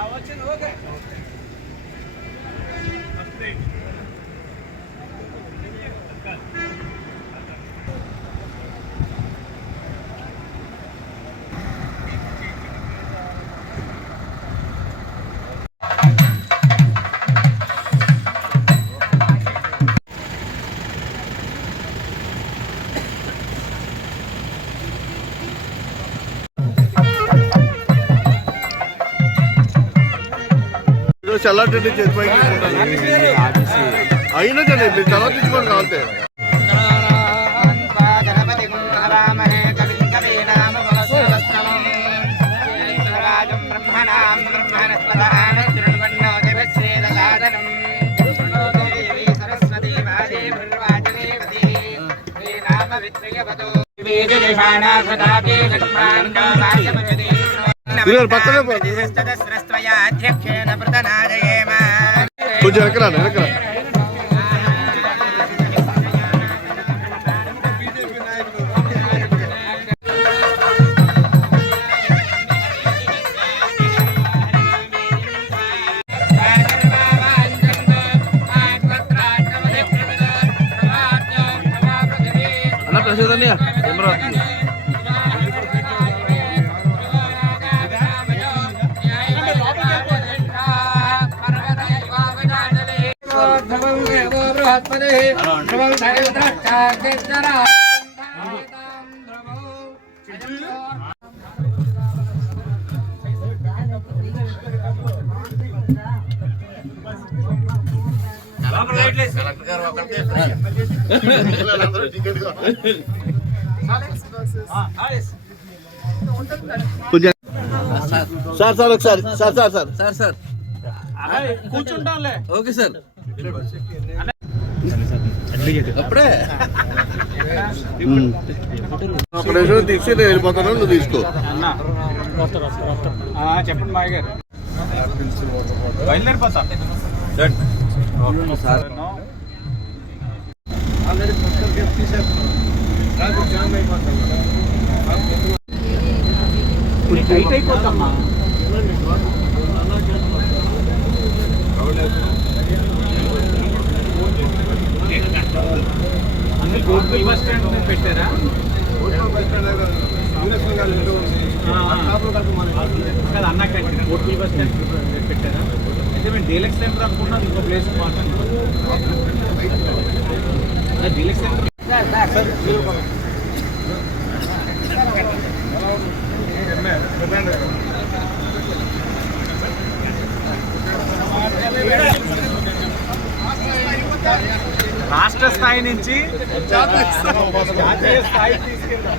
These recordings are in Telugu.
ఈరోజు చల్లటండి చేతి పైకి అయినా కదా మీరు చల్లార్చుకోండి కావాలంటే ఇదిగో పక్కనే పో. అధ్యక్షేణ ప్రతనాదయేమ కొంచెం ఎక్కరా ఎక్కరా అన్న ప్రసాద్ అన్నయ్య కెమెరా వస్తుంది కొంచెం సార్ సార్ ఒకసారి sir sir sir sir sir కూర్చుంటాంలే okay sir అప్పుడే ఒక నిమిషం తీసి నేను వెళ్ళిపోతాను నువ్వు తీసుకో చెప్పండి మాయ గారు బయలుదేరిపోతా సార్ టైట్ అయిపోతామ్మా అన్ని కోర్టుల్ బస్ స్టాండ్ మీద పెట్టారా? కదా అన్న క్యాంటీన్. కోర్టుల్ బస్ స్టాండ్ పెట్టారా? అయితే మేము డీలక్స్ సెంటర్ అనుకున్నాం ఇంకో ప్లేస్ మాట్లాడుతున్నాం డీలక్స్ సెంటర్ రాష్ట్ర స్థాయి నుంచి జాతీయ స్థాయి తీసుకెళ్తాం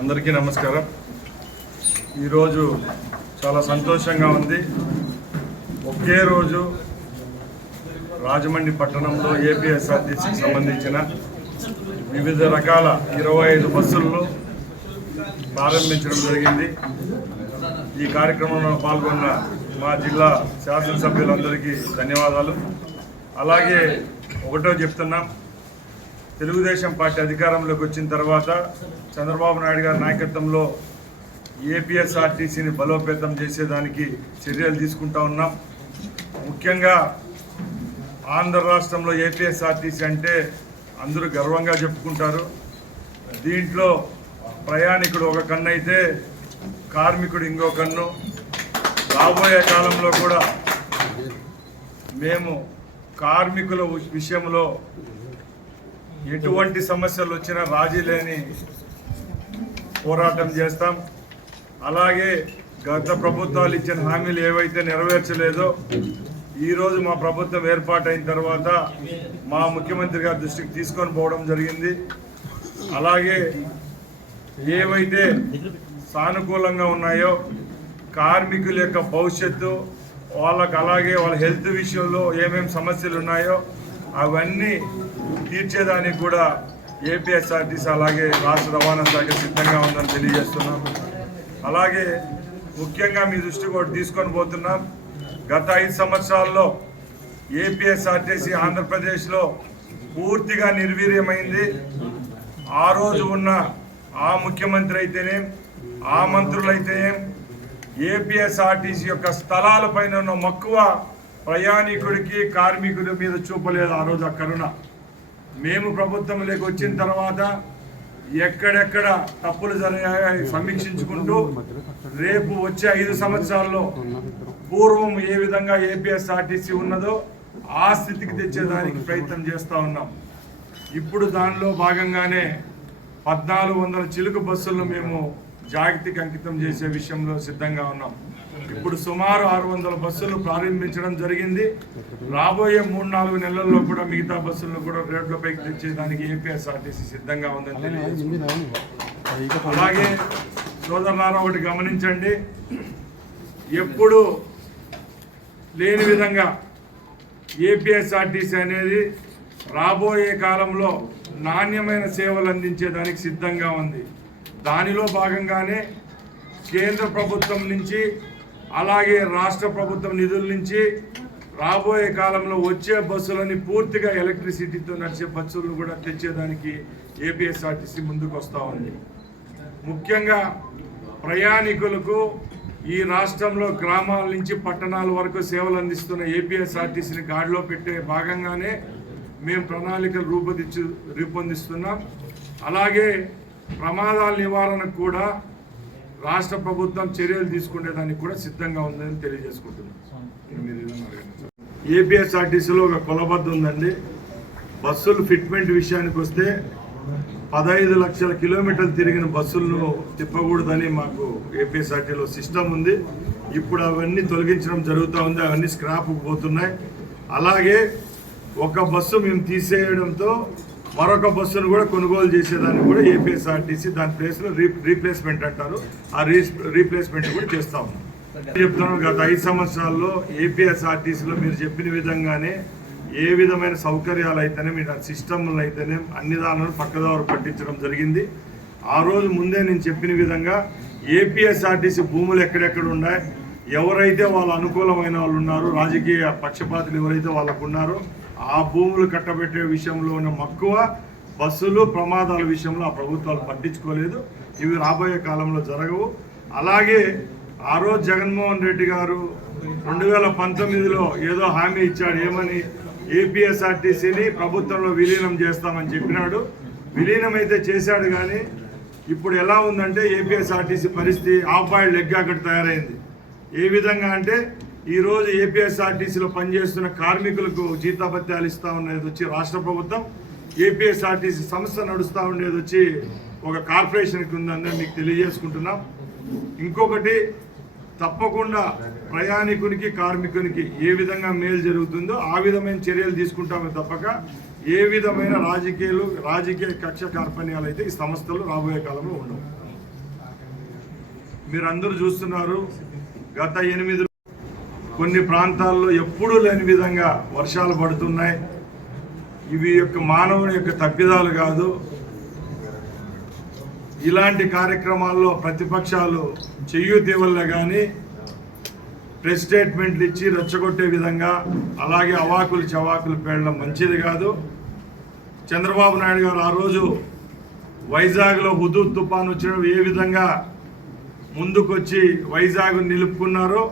అందరికీ నమస్కారం. ఈరోజు చాలా సంతోషంగా ఉంది. ఒకే రోజు రాజమండ్రి పట్టణంలో ఏపీఎస్ఆర్టీసీకి సంబంధించిన వివిధ రకాల ఇరవై ఐదు బస్సులను ప్రారంభించడం జరిగింది. ఈ కార్యక్రమంలో పాల్గొన్న మా జిల్లా శాసనసభ్యులందరికీ ధన్యవాదాలు. అలాగే ఒకటో చెప్తున్నాం తెలుగుదేశం పార్టీ అధికారంలోకి వచ్చిన తర్వాత చంద్రబాబు నాయుడు గారి నాయకత్వంలో ఏపీఎస్ఆర్టీసీని బలోపేతం చేసేదానికి చర్యలు తీసుకుంటా ఉన్నాం. ముఖ్యంగా ఆంధ్ర రాష్ట్రంలో ఏపీఎస్ఆర్టీసీ అంటే అందరూ గర్వంగా చెప్పుకుంటారు. దీంట్లో ప్రయాణికుడు ఒక కన్ను అయితే కార్మికుడు ఇంకో కన్ను. రాబోయే కాలంలో కూడా మేము కార్మికుల విషయంలో ఎటువంటి సమస్యలు వచ్చినా రాజీ లేని పోరాటం చేస్తాం. అలాగే గత ప్రభుత్వాలు ఇచ్చిన హామీలు ఏవైతే నెరవేర్చలేదో ఈరోజు మా ప్రభుత్వం ఏర్పాటైన తర్వాత మా ముఖ్యమంత్రి గారి దృష్టికి తీసుకొని పోవడం జరిగింది. అలాగే ఏవైతే సానుకూలంగా ఉన్నాయో కార్మికుల యొక్క భవిష్యత్తు వాళ్ళకు అలాగే వాళ్ళ హెల్త్ విషయంలో ఏమేమి సమస్యలు ఉన్నాయో అవన్నీ తీర్చేదానికి కూడా ఏపీఎస్ఆర్టీసీ అలాగే రాష్ట్ర రవాణా శాఖ సిద్ధంగా ఉందని తెలియజేస్తున్నాం అలాగే ముఖ్యంగా మీ దృష్టి కూడా తీసుకొని పోతున్నాం. గత ఐదు సంవత్సరాల్లో ఏపీఎస్ఆర్టీసీ ఆంధ్రప్రదేశ్లో పూర్తిగా నిర్వీర్యమైంది. ఆ రోజు ఉన్న ఆ ముఖ్యమంత్రి అయితేనేం ఆ మంత్రులైతేనేం ఏపీఎస్ఆర్టీసీ యొక్క స్థలాల పైన ఉన్న మక్కువ ప్రయాణికుడికి కార్మికుడి మీద చూపలేదు ఆ రోజు ఆ కరుణ మేము ప్రభుత్వంలోకి వచ్చిన తర్వాత ఎక్కడెక్కడ తప్పులు జరిగాయో సమీక్షించుకుంటూ రేపు వచ్చే ఐదు సంవత్సరాల్లో పూర్వం ఏ విధంగా ఏపీఎస్ఆర్టీసీ ఉన్నదో ఆ స్థితికి తెచ్చేదానికి ప్రయత్నం చేస్తూ ఉన్నాం. ఇప్పుడు దానిలో భాగంగానే పద్నాలుగు వందల చిలుకు బస్సులను మేము జాగ్రత్తకి అంకితం చేసే విషయంలో సిద్ధంగా ఉన్నాం. ఇప్పుడు సుమారు ఆరు వందల బస్సులు ప్రారంభించడం జరిగింది. రాబోయే మూడు నాలుగు నెలల్లో కూడా మిగతా బస్సులను కూడా రేట్లపైకి తెచ్చేదానికి ఏపీఎస్ఆర్టీసీ సిద్ధంగా ఉందని అలాగే సోదరులారా ఒకటి గమనించండి. ఎప్పుడు లేని విధంగా ఏపీఎస్ఆర్టీసీ అనేది రాబోయే కాలంలో నాణ్యమైన సేవలు అందించేదానికి సిద్ధంగా ఉంది. దానిలో భాగంగానే కేంద్ర ప్రభుత్వం నుంచి అలాగే రాష్ట్ర ప్రభుత్వం నిధుల నుంచి రాబోయే కాలంలో వచ్చే బస్సులని పూర్తిగా ఎలక్ట్రిసిటీతో నడిచే బస్సులను కూడా తెచ్చేదానికి ఏపీఎస్ఆర్టీసీ ముందుకు వస్తూ ఉంది. ముఖ్యంగా ప్రయాణికులకు ఈ రాష్ట్రంలో గ్రామాల నుంచి పట్టణాల వరకు సేవలు అందిస్తున్న ఏపీఎస్ఆర్టీసీని గాడిలో పెట్టే భాగంగానే మేము ప్రణాళికలు రూపొందించు రూపొందిస్తున్నాం. అలాగే ప్రమాదాల నివారణకు కూడా రాష్ట్ర ప్రభుత్వం చర్యలు తీసుకునేదానికి కూడా సిద్ధంగా ఉందని తెలియజేసుకుంటున్నాను ఏపీఎస్ఆర్టీసీలో ఒక కొలబద్ద ఉందండి. బస్సులు ఫిట్మెంట్ విషయానికి వస్తే పదహైదు లక్షల కిలోమీటర్లు తిరిగిన బస్సులను తిప్పకూడదని మాకు ఏపీఎస్ఆర్టీలో సిస్టమ్ ఉంది. ఇప్పుడు అవన్నీ తొలగించడం జరుగుతూ ఉంది. అవన్నీ స్క్రాప్ పోతున్నాయి. అలాగే ఒక బస్సు మేము తీసేయడంతో మరొక బస్సును కూడా కొనుగోలు చేసేదానికి కూడా ఏపీఎస్ఆర్టీసీ దాని ప్లేస్లో రీ రీప్లేస్మెంట్ అంటారు. ఆ రీ రీప్లేస్మెంట్ కూడా చేస్తా ఉన్నాం. చెప్తాను గత ఐదు సంవత్సరాల్లో ఏపీఎస్ఆర్టీసీలో మీరు చెప్పిన విధంగానే ఏ విధమైన సౌకర్యాలు అయితేనే మీరు సిస్టమ్లు అయితేనే అన్ని దానిలను పక్కదారు పట్టించడం జరిగింది. ఆ రోజు ముందే నేను చెప్పిన విధంగా ఏపీఎస్ఆర్టీసీ భూములు ఎక్కడెక్కడ ఉన్నాయి ఎవరైతే వాళ్ళ అనుకూలమైన వాళ్ళు ఉన్నారో రాజకీయ పక్షపాతులు ఎవరైతే వాళ్ళకు ఉన్నారో ఆ భూములు కట్టబెట్టే విషయంలో ఉన్న మక్కువ బస్సులు ప్రమాదాల విషయంలో ఆ ప్రభుత్వాలు పట్టించుకోలేదు. ఇవి రాబోయే కాలంలో జరగవు. అలాగే ఆ రోజు జగన్మోహన్ రెడ్డి గారు రెండు వేల పంతొమ్మిదిలో ఏదో హామీ ఇచ్చాడు ఏమని? ఏపీఎస్ఆర్టీసీని ప్రభుత్వంలో విలీనం చేస్తామని చెప్పినాడు. విలీనం అయితే చేశాడు కానీ ఇప్పుడు ఎలా ఉందంటే ఏపీఎస్ఆర్టీసీ పరిస్థితి ఆఫ్ బాయిల్డ్ ఎగ్ అక్కడ తయారైంది. ఏ విధంగా అంటే ఈరోజు ఏపీఎస్ఆర్టీసీలో పనిచేస్తున్న కార్మికులకు జీతాభత్యాలు ఇస్తా ఉండేది వచ్చి రాష్ట్ర ప్రభుత్వం. ఏపీఎస్ఆర్టీసీ సంస్థ నడుస్తూ ఉండేది వచ్చి ఒక కార్పొరేషన్కి ఉందని మీకు తెలియజేసుకుంటున్నాం. ఇంకొకటి తప్పకుండా ప్రయాణికునికి కార్మికునికి ఏ విధంగా మేలు జరుగుతుందో ఆ విధమైన చర్యలు తీసుకుంటామే తప్పక ఏ విధమైన రాజకీయాలు రాజకీయ కక్ష కార్పణ్యాలు అయితే ఈ సంస్థలు రాబోయే కాలంలో ఉండవు. మీరందరూ చూస్తున్నారు గత ఎనిమిది కొన్ని ప్రాంతాల్లో ఎప్పుడూ లేని విధంగా వర్షాలు పడుతున్నాయి. ఇవి యొక్క మానవుని యొక్క తప్పిదాలు కాదు. ఇలాంటి కార్యక్రమాల్లో ప్రతిపక్షాలు చెయ్యూతి వల్ల కానీ ప్రెస్ స్టేట్మెంట్లు ఇచ్చి రెచ్చగొట్టే విధంగా అలాగే అవాకులు చవాకులు పేడడం మంచిది కాదు. చంద్రబాబు నాయుడు గారు ఆ రోజు వైజాగ్లో హుదూ తుఫాన్ వచ్చినప్పుడు ఏ విధంగా ముందుకొచ్చి వైజాగ్ నిలుపుకున్నారో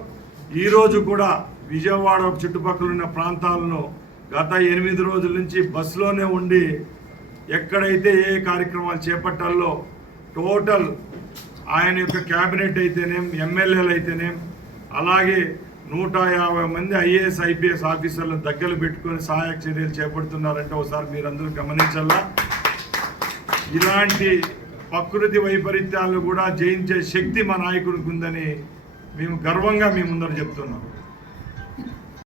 ఈరోజు కూడా విజయవాడ చుట్టుపక్కల ఉన్న ప్రాంతాలను గత ఎనిమిది రోజుల నుంచి బస్సులోనే ఉండి ఎక్కడైతే ఏ కార్యక్రమాలు చేపట్టాలో టోటల్ ఆయన యొక్క క్యాబినెట్ అయితేనేం ఎమ్మెల్యేలు అయితేనేం అలాగే నూట యాభై మంది ఐఏఎస్ ఐపీఎస్ ఆఫీసర్లను దగ్గర పెట్టుకొని సహాయక చర్యలు చేపడుతున్నారంటే ఒకసారి మీరందరూ గమనించాలా ఇలాంటి ప్రకృతి వైపరీత్యాలు కూడా జయించే శక్తి మా నాయకుడికి ఉందని మేము గర్వంగా మీ ముందర చెప్తున్నాం.